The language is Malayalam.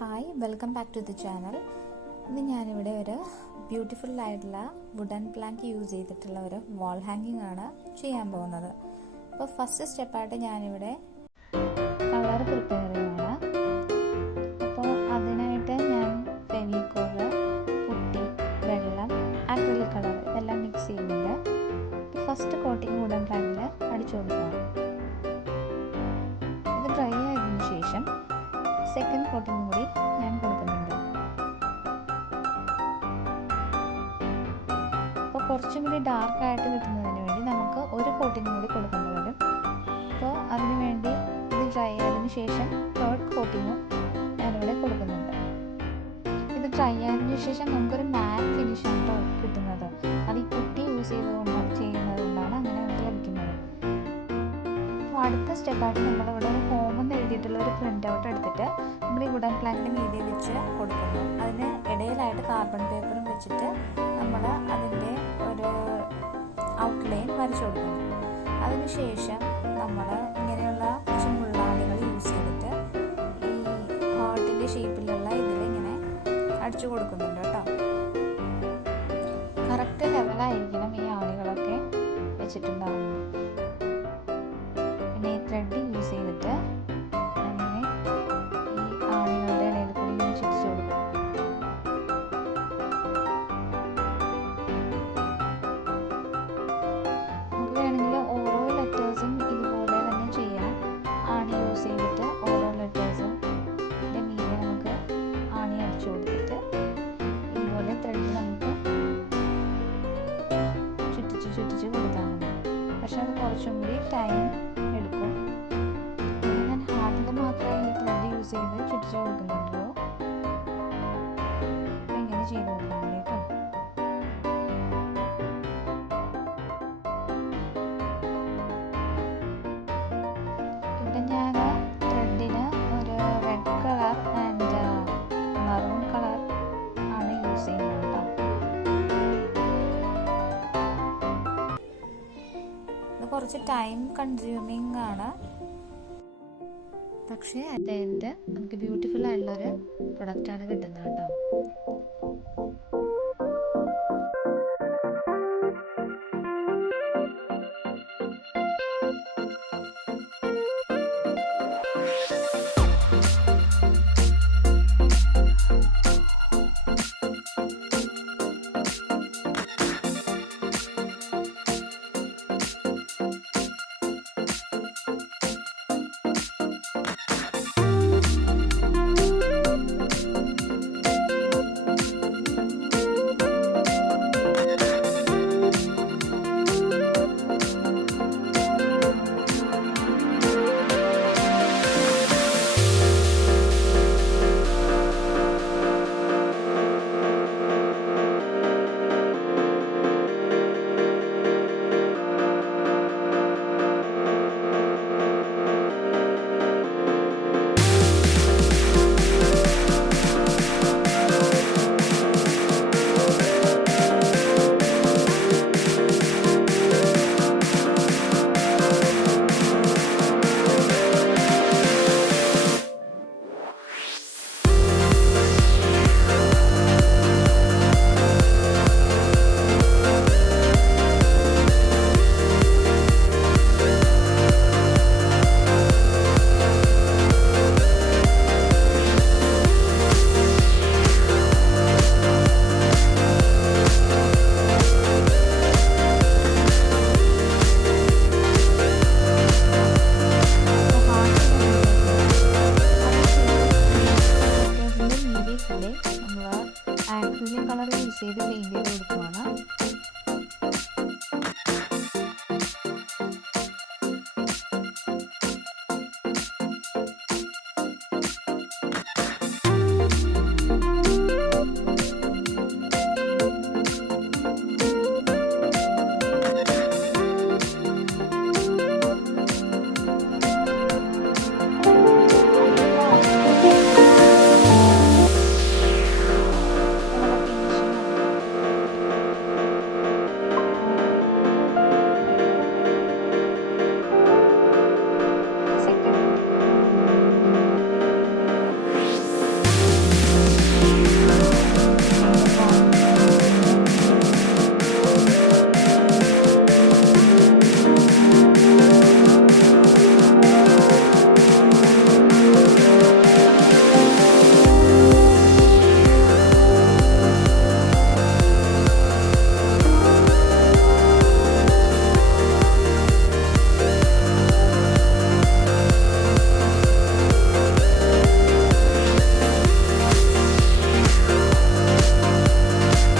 Hi, welcome back to the channel. ഇന്ന് ഞാനിവിടെ ഒരു ബ്യൂട്ടിഫുൾ ആയിട്ടുള്ള വുഡൻ പ്ലാങ്ക് യൂസ് ചെയ്തിട്ടുള്ള ഒരു വാൾ ഹാങ്ങിങ് ആണ് ചെയ്യാൻ പോകുന്നത്. അപ്പോൾ ഫസ്റ്റ് സ്റ്റെപ്പായിട്ട് ഞാനിവിടെ കളർ പ്രിപ്പയർ ചെയ്യുകയാണ്. അപ്പോൾ അതിനായിട്ട് ഞാൻ ഫെവിക്കോള്, പുട്ടി, വെള്ളം, അക്രിലിക് കളർ ഇതെല്ലാം മിക്സ് ചെയ്യുന്നുണ്ട്. ഫസ്റ്റ് കോട്ടിങ് വുഡൻ പ്ലാങ്കിൽ അടിച്ചു കൊടുക്കുക. ഇത് ഡ്രൈ ആയതിനു ശേഷം സെക്കൻഡ് കോട്ടിങ് കൂടി ഞാൻ കൊടുക്കുന്നുണ്ട്. അപ്പോൾ കുറച്ചും കൂടി ഡാർക്കായിട്ട് കിട്ടുന്നതിന് വേണ്ടി നമുക്ക് ഒരു കോട്ടിങ് കൂടി കൊടുക്കേണ്ടി വരും. അപ്പോൾ അതിനു വേണ്ടി ഇത് ഡ്രൈ ആയതിനു ശേഷം തേർഡ് കോട്ടിങ്ങും ഞാനിവിടെ കൊടുക്കുന്നുണ്ട്. ഇത് ഡ്രൈ ആയതിനു ശേഷം നമുക്കൊരു മാറ്റ് ഫിനിഷാണ് കിട്ടുന്നത്. അത് ഈ പുട്ടി യൂസ് ചെയ്യുന്നത് കൊണ്ടാണ് അങ്ങനെ നമുക്ക് ലഭിക്കുന്നത്. അപ്പോൾ അടുത്ത സ്റ്റെപ്പായിട്ട് നമ്മളിവിടെ ഒരു ഹോം എന്ന് എഴുതിയിട്ടുള്ള ഒരു പ്രിൻ്റ് ഔട്ട് എടുത്തിട്ട് നമ്മൾ ഈ വുഡൻ പ്ലാങ്കിൻ്റെ മീതെ വെച്ച് കൊടുക്കുന്നു. അതിന് ഇടയിലായിട്ട് കാർബൺ പേപ്പറും വെച്ചിട്ട് നമ്മൾ അതിൻ്റെ ഒരു ഔട്ട്ലൈൻ വരച്ചു കൊടുക്കുന്നു. അതിനുശേഷം നമ്മൾ ഇങ്ങനെയുള്ള കുറച്ച് മുള്ളാടികൾ യൂസ് ചെയ്തിട്ട് ഈ ഹാർട്ടിൻ്റെ ഷേപ്പിലുള്ള ഇതിലിങ്ങനെ അടിച്ചു കൊടുക്കുന്നുണ്ട് കേട്ടോ. കറക്റ്റ് ലെവലായിരിക്കണം ഈ ആണികളൊക്കെ വെച്ചിട്ടുണ്ടാകുന്നത്. പിന്നെ ഈ ത്രെഡ് യൂസ് ചെയ്തിട്ട് അങ്ങനെ ഈ ആണികളുടെ ഇടയിൽ കൂടി ഇങ്ങനെ ചുറ്റിച്ചു കൊടുക്കും. നമുക്ക് വേണമെങ്കിൽ ഓരോ ലെറ്റേഴ്സും ഇതുപോലെ തന്നെ ചെയ്യാം. ആണി യൂസ് ചെയ്തിട്ട് ഓരോ ലെറ്റേഴ്സും മീതെ നമുക്ക് ആണി അടിച്ചു കൊടുത്തിട്ട് ഇതുപോലെ ത്രെഡ് നമുക്ക് ചുറ്റിച്ച് കൊടുത്താൽ മതി. പക്ഷെ അത് കുറച്ചും കൂടി ടൈം എടുക്കും. ഞാൻ ഹാർട്ടിൽ മാത്രമേ ഈ ത്രെഡ് യൂസ് ചെയ്ത് ചുറ്റിച്ച് കൊടുക്കുന്നുണ്ടല്ലോ. അപ്പം ഇങ്ങനെ ചെയ്ത് കൊടുക്കാൻ മതി കേട്ടോ. ഇവിടെ ഞാൻ ത്രെഡിന് ഒരു red colour and maroon colour ആണ് യൂസ് ചെയ്യുന്നത് കേട്ടോ. ഇത് കുറച്ച് ടൈം കൺസ്യൂമിങ് ആണ്, പക്ഷേ അറ്റ് ദ എൻഡ് നമുക്ക് ബ്യൂട്ടിഫുൾ ആയിട്ടുള്ളൊരു പ്രൊഡക്റ്റാണ് കിട്ടുന്നത് കേട്ടോ.